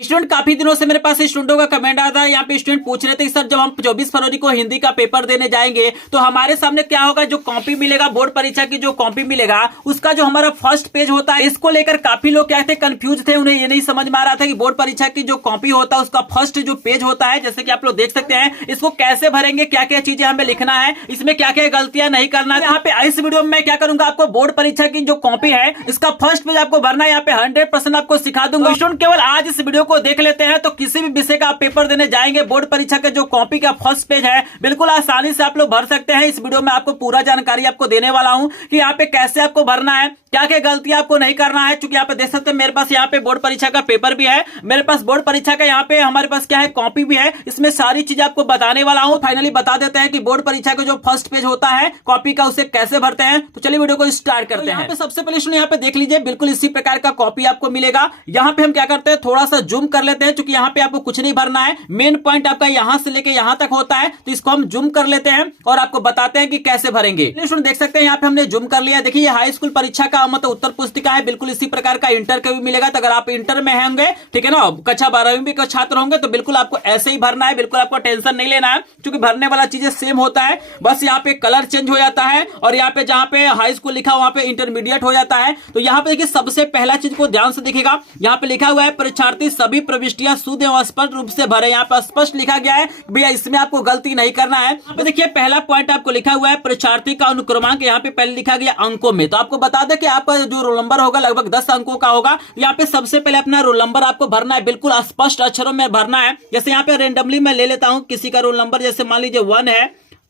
Student काफी दिनों से मेरे पास स्टूडेंटों का कमेंट आया था। यहाँ पे स्टूडेंट पूछ रहे थे सर जब हम 24 फरवरी को हिंदी का पेपर देने जाएंगे तो हमारे सामने क्या होगा, जो कॉपी मिलेगा बोर्ड परीक्षा की जो कॉपी मिलेगा उसका जो हमारा फर्स्ट पेज होता है, इसको लेकर काफी लोग क्या थे, कंफ्यूज थे। उन्हें ये नहीं समझ में आ रहा था कि बोर्ड परीक्षा की जो कॉपी होता है उसका फर्स्ट जो पेज होता है, जैसे कि आप लोग देख सकते हैं, इसको कैसे भरेंगे, क्या क्या चीजें हमें लिखना है, इसमें क्या क्या गलतियां नहीं करना है। यहाँ पे इस वीडियो में मैं क्या करूंगा, आपको बोर्ड परीक्षा की जो कॉपी है इसका फर्स्ट पेज आपको भरना है। यहाँ पे 100% आपको सिखा दूंगा। स्टूडेंट केवल आज इस वीडियो को देख लेते हैं तो किसी भी विषय का आप पेपर देने जाएंगे, बोर्ड परीक्षा के जो कॉपी का फर्स्ट पेज है बिल्कुल आसानी से आप लोग भर सकते हैं। इस वीडियो में आपको पूरा जानकारी आपको देने वाला हूं कि यहाँ पे कैसे आपको भरना है, क्या क्या गलतियां आपको नहीं करना है। चूंकि यहाँ पे देख सकते हैं मेरे पास यहाँ पे बोर्ड परीक्षा का पेपर भी है, मेरे पास बोर्ड परीक्षा का यहाँ पे हमारे पास क्या है, कॉपी भी है। इसमें सारी चीजें आपको बताने वाला हूं। फाइनली बता देते हैं कि बोर्ड परीक्षा का जो फर्स्ट पेज होता है कॉपी का, उसे कैसे भरते हैं। तो चलिए वीडियो को स्टार्ट करते हैं। यहाँ पे सबसे पहले यहाँ पे देख लीजिए, बिल्कुल इसी प्रकार का कॉपी आपको मिलेगा। यहाँ पे हम क्या करते हैं, थोड़ा सा जूम कर लेते हैं, क्योंकि यहाँ पे आपको कुछ नहीं भरना है। मेन पॉइंट आपका यहां से लेके यहां तक होता है, तो इसको हम जूम कर लेते हैं और आपको बताते हैं कि कैसे भरेंगे। देख सकते हैं यहाँ पे हमने जूम कर लिया। देखिए हाई स्कूल परीक्षा का मतलब उत्तर पुस्तिका है, बिल्कुल इसी प्रकार का इंटर का भी मिलेगा। तो अगर आप इंटर में होंगे, ठीक है ना, कक्षा 12वीं के छात्र होंगे, तो बिल्कुल आपको ऐसे ही भरना है, बिल्कुल आपको टेंशन नहीं लेना है, क्योंकि भरने वाला चीजें सेम होता है, बस यहाँ पे कलर चेंज हो जाता है और यहाँ पे जहां पे हाई स्कूल लिखा वहां पे इंटरमीडिएट हो जाता है। तो यहाँ पे देखिए सबसे पहला चीज को ध्यान से देखिएगा, यहाँ पे लिखा हुआ है परीक्षार्थी सभी प्रविष्टियां शुद्ध एवं स्पष्ट रूप से भरे। यहाँ पे स्पष्ट लिखा गया है भैया, इसमें आपको गलती नहीं करना है। तो देखिए पहला पॉइंट आपको लिखा हुआ है परीक्षार्थी का अनुक्रमांक, यहाँ पे पहले लिखा गया अंकों में। तो आपको बता दें कि आपका जो रोल नंबर होगा लगभग 10 अंकों का होगा। यहाँ पे सबसे पहले अपना रोल नंबर आपको भरना है, बिल्कुल स्पष्ट अक्षरों में भरना है। जैसे यहाँ पे रेंडमली मैं ले लेता हूं किसी का रोल नंबर, जैसे मान लीजिए 1 है,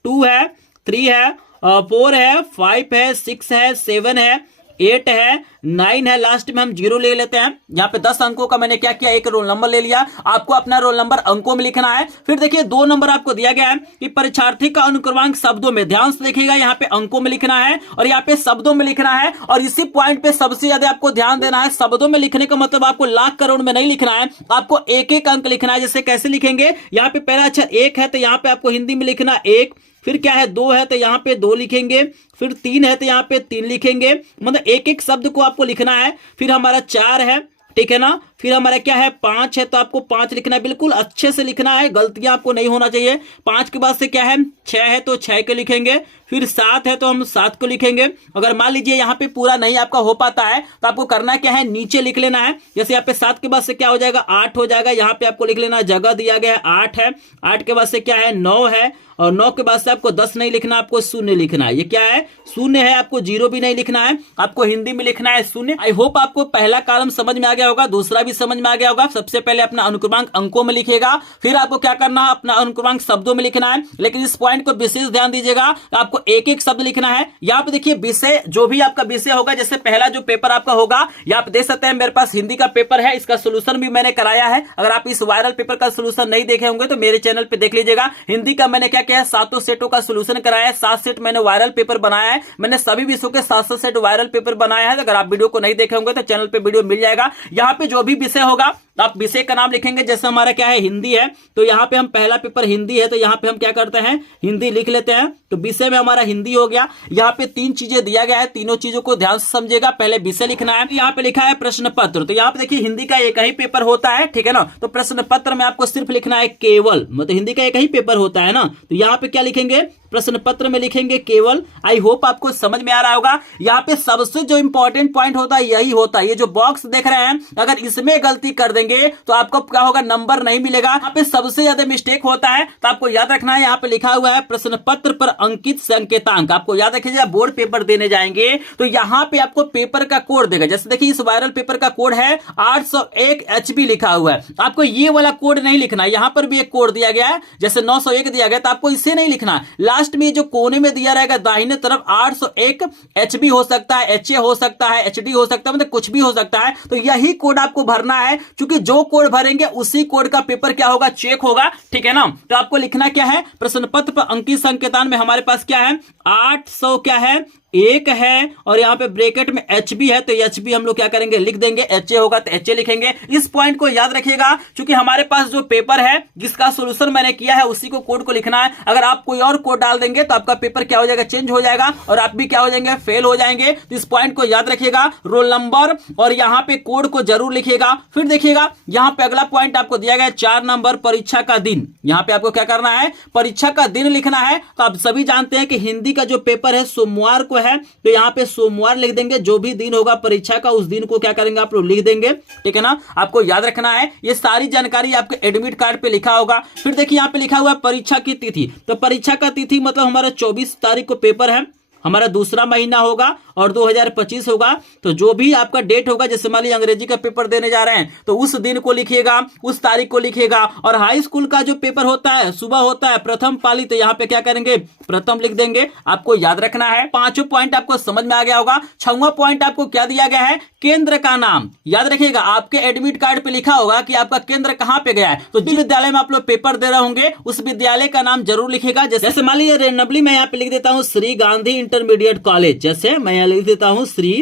2 है, 3 है, 4 है, 5 है, 6 है, 7 है, 8 है, 9 है, लास्ट में हम 0 ले लेते हैं। यहाँ पे 10 अंकों का मैंने क्या किया, एक रोल नंबर ले लिया। आपको अपना रोल नंबर अंकों में लिखना है। फिर देखिए 2 नंबर आपको दिया गया है कि परीक्षार्थी का अनुक्रमांक शब्दों में, ध्यान से देखिएगा, यहाँ पे अंकों में लिखना है और यहाँ पे शब्दों में लिखना है। और इसी पॉइंट पे सबसे ज्यादा आपको ध्यान देना है, शब्दों में लिखने का मतलब आपको लाख करोड़ में नहीं लिखना है, आपको एक एक अंक लिखना है। जैसे कैसे लिखेंगे, यहाँ पे पहला अक्षर 1 है तो यहाँ पे आपको हिंदी में लिखना 1, फिर क्या है 2 है तो यहाँ पे 2 लिखेंगे, फिर 3 है तो यहाँ पे 3 लिखेंगे, मतलब एक एक शब्द को आपको लिखना है। फिर हमारा 4 है, ठीक है ना, फिर हमारा क्या है 5 है तो आपको 5 लिखना है, बिल्कुल अच्छे से लिखना है, गलतियां आपको नहीं होना चाहिए। 5 के बाद से क्या है 6 है तो 6 को लिखेंगे, फिर 7 है तो हम 7 को लिखेंगे। अगर मान लीजिए यहाँ पे पूरा नहीं आपका हो पाता है तो आपको करना क्या है, नीचे लिख लेना है। जैसे यहाँ पे 7 के बाद से क्या हो जाएगा 8 हो जाएगा, यहाँ पे आपको लिख लेना, जगह दिया गया है 8 है, 8 के बाद से क्या है 9 है, और 9 के बाद से आपको 10 नहीं लिखना, आपको 0 लिखना है। ये क्या है 0 है, आपको 0 भी नहीं लिखना है, आपको हिंदी में लिखना है 0। आई होप आपको पहला कॉलम समझ में आ गया होगा, दूसरा भी समझ में आ गया होगा। सबसे पहले अपना अनुक्रमांक अंकों में लिखेगा, फिर आपको क्या करना है, अपना अनुक्रमांक शब्दों में लिखना है। लेकिन इस पॉइंट को विशेष ध्यान दीजिएगा, आपको एक एक शब्द लिखना है। यहाँ पे देखिए विषय, जो भी आपका विषय होगा, जैसे पहला जो पेपर आपका होगा, यहाँ पे देख सकते हैं मेरे पास हिंदी का पेपर है, इसका सोल्यूशन भी मैंने कराया है। अगर आप इस वायरल पेपर का सोल्यूशन नहीं देखे होंगे तो मेरे चैनल पे देख लीजिएगा। हिंदी का मैंने क्या किया है, 7 सेटों का सोल्यूशन कराया है, 7 सेट मैंने वायरल पेपर बनाया है। मैंने सभी विषयों के 7 सेट वायरल पेपर बनाया है। अगर आप वीडियो को नहीं देखे होंगे तो चैनल पे वीडियो मिल जाएगा। यहाँ पे जो भी विषय होगा आप विषय का नाम लिखेंगे। जैसे हमारा क्या है हिंदी है, तो यहाँ पे हम पहला पेपर हिंदी है, तो यहाँ पे हम क्या करते हैं हिंदी लिख लेते हैं। तो विषय में हमारा हिंदी हो गया। यहाँ पे 3 चीजें दिया गया है, तीनों चीजों को ध्यान से समझिएगा। पहले विषय लिखना है, यहाँ पे लिखा है प्रश्न पत्र, तो यहाँ पे देखिए हिंदी का एक ही पेपर होता है, ठीक है ना। तो प्रश्न पत्र में आपको सिर्फ लिखना है केवल, मतलब हिंदी का एक ही पेपर होता है ना, तो यहाँ पे क्या लिखेंगे, प्रश्न पत्र में लिखेंगे केवल। आई होप आपको समझ में आ रहा होगा। यहाँ पे सबसे जो इंपॉर्टेंट पॉइंट होता है यही होता है, ये जो बॉक्स देख रहे हैं, अगर इसमें गलती कर देंगे तो आपको क्या होगा, नंबर नहीं मिलेगा। यहाँ पे सबसे ज्यादा मिस्टेक होता है, तो आपको याद रखना है, यहाँ पे लिखा हुआ है प्रश्न पत्र पर अंकित संकेतांक। आपको याद रखिएगा, बोर्ड पेपर देने जाएंगे तो यहाँ पे आपको पेपर का कोड देगा। जैसे देखिए इस वायरल पेपर का कोड है 801 HB लिखा हुआ है, आपको ये वाला कोड नहीं लिखना है। यहाँ पर भी एक कोड दिया गया है, जैसे 901 दिया गया, तो आपको इसे नहीं लिखना है। लास्ट में जो कोने में दिया रहेगा दाहिने तरफ 801 HB हो सकता है, HA हो सकता है, HD हो सकता है, मतलब कुछ भी हो सकता है। तो यही कोड आपको भरना है, क्योंकि जो कोड भरेंगे उसी कोड का पेपर क्या होगा, चेक होगा, ठीक है ना। तो आपको लिखना क्या है, प्रश्न पत्र पर अंकित संकेतान में हमारे पास क्या है 800 क्या है 1 है और यहाँ पे ब्रैकेट में एच बी है, तो एच बी हम लोग क्या करेंगे लिख देंगे, एच ए होगा तो एच ए लिखेंगे। इस पॉइंट को याद रखिएगा, क्योंकि हमारे पास जो पेपर है जिसका सोल्यूशन मैंने किया है उसी को कोड को लिखना है। अगर आप कोई और कोड डाल देंगे तो आपका पेपर क्या हो जाएगा, चेंज हो जाएगा और आप भी क्या हो जाएंगे, फेल हो जाएंगे। तो इस पॉइंट को याद रखिएगा, रोल नंबर और यहाँ पे कोड को जरूर लिखिएगा। फिर देखिएगा यहाँ पे अगला पॉइंट आपको दिया गया है 4 नंबर परीक्षा का दिन। यहाँ पे आपको क्या करना है, परीक्षा का दिन लिखना है। तो आप सभी जानते हैं कि हिंदी का जो पेपर है सोमवार को है, तो यहाँ पे सोमवार लिख देंगे। जो भी दिन होगा परीक्षा का उस दिन को क्या करेंगे आप लोग लिख देंगे, ठीक है ना। आपको याद रखना है, ये सारी जानकारी आपके एडमिट कार्ड पे लिखा होगा। फिर देखिए यहाँ पे लिखा हुआ है परीक्षा की तिथि, तो परीक्षा का तिथि मतलब हमारा 24 तारीख को पेपर है, हमारा दूसरा महीना होगा और 2025 होगा। तो जो भी आपका डेट होगा, जैसे मान लीजिए अंग्रेजी का पेपर देने जा रहे हैं तो उस दिन को लिखिएगा, उस तारीख को लिखिएगा। और हाई स्कूल का जो पेपर होता है सुबह होता है प्रथम पाली, तो यहाँ पे क्या करेंगे, प्रथम लिख देंगे। आपको याद रखना है। 5वां पॉइंट आपको समझ में आ गया होगा। 6वां पॉइंट आपको क्या दिया गया है, केंद्र का नाम याद रखिएगा। आपके एडमिट कार्ड पे लिखा होगा कि आपका केंद्र कहां पे गया है, तो जिस विद्यालय में आप लोग पेपर दे रहे होंगे उस विद्यालय का नाम जरूर लिखिएगा। जैसे मान लीजिए रेंडमली मैं यहाँ पे लिख देता हूं श्री गांधी इंटरमीडिएट कॉलेज, जैसे मैं यहाँ लिख देता हूं श्री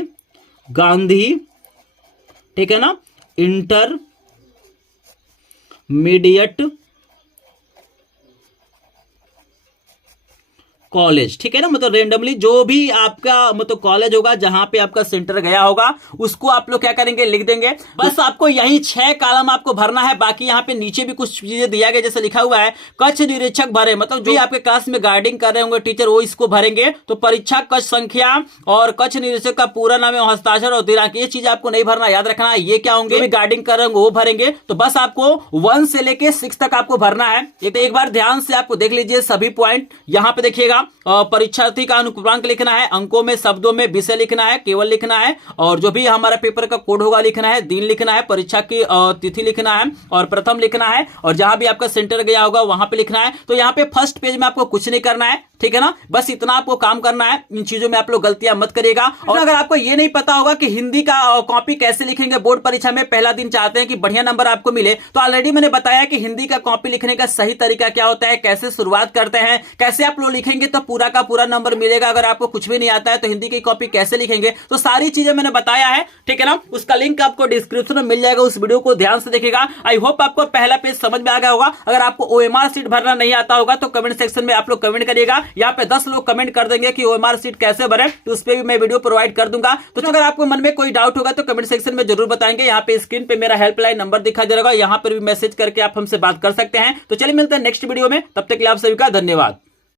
गांधी, ठीक है ना, इंटरमीडिएट कॉलेज, ठीक है ना। मतलब रेंडमली जो भी आपका मतलब कॉलेज होगा जहां पे आपका सेंटर गया होगा उसको आप लोग क्या करेंगे लिख देंगे। बस आपको यही 6 कॉलम आपको भरना है। बाकी यहाँ पे नीचे भी कुछ चीजें दिया गया, जैसे लिखा हुआ है कक्ष निरीक्षक भरे, मतलब जो आपके क्लास में गाइडिंग कर रहे होंगे टीचर वो इसको भरेंगे। तो परीक्षा कक्ष संख्या और कक्ष निरीक्षक का पूरा नाम है, हस्ताक्षर और दिनांक, ये चीज आपको नहीं भरना, याद रखना है। ये क्या होंगे, गाइडिंग कर रहे होंगे वो भरेंगे। तो बस आपको 1 से लेके 6 तक आपको भरना है। एक बार ध्यान से आपको देख लीजिए सभी पॉइंट। यहाँ पे देखिएगा परीक्षार्थी का अनुक्रमांक लिखना है, अंकों में शब्दों में विषय लिखना है, केवल लिखना है। और जो भी हमारा पेपर का कोड होगा लिखना है, दिन लिखना है, परीक्षा की तिथि लिखना है और प्रथम लिखना है। और जहां भी आपका सेंटर गया होगा वहां पे लिखना है। तो यहाँ पे फर्स्ट पेज में आपको कुछ नहीं करना है, ठीक है ना। बस इतना आपको काम करना है। इन चीजों में आप लोग गलतियां मत करिएगा। और अगर आपको ये नहीं पता होगा कि हिंदी का कॉपी कैसे लिखेंगे बोर्ड परीक्षा में, पहला दिन चाहते हैं कि बढ़िया नंबर आपको मिले, तो ऑलरेडी मैंने बताया कि हिंदी का कॉपी लिखने का सही तरीका क्या होता है, कैसे शुरुआत करते हैं, कैसे आप लोग लिखेंगे तो पूरा का पूरा नंबर मिलेगा। अगर आपको कुछ भी नहीं आता है तो हिंदी की कॉपी कैसे लिखेंगे, तो सारी चीजें मैंने बताया है, ठीक है ना। उसका लिंक आपको डिस्क्रिप्शन में मिल जाएगा, उस वीडियो को ध्यान से देखिएगा। आई होप आपको पहला पेज समझ में आ गया होगा। अगर आपको ओएमआर सीट भरना नहीं आता होगा तो कमेंट सेक्शन में आप लोग कमेंट करिएगा। यहाँ पे 10 लोग कमेंट कर देंगे कि ओएमआर सीट कैसे भरे, तो उस पर भी मैं वीडियो प्रोवाइड कर दूंगा। तो अगर आपको मन में कोई डाउट होगा तो कमेंट सेक्शन में जरूर बताएंगे। यहाँ पे स्क्रीन पे मेरा हेल्पलाइन नंबर दिखा दे रहा है, यहाँ पर भी मैसेज करके आप हमसे बात कर सकते हैं। तो चलिए मिलते हैं नेक्स्ट वीडियो में, तब तक के लिए आप सभी का धन्यवाद।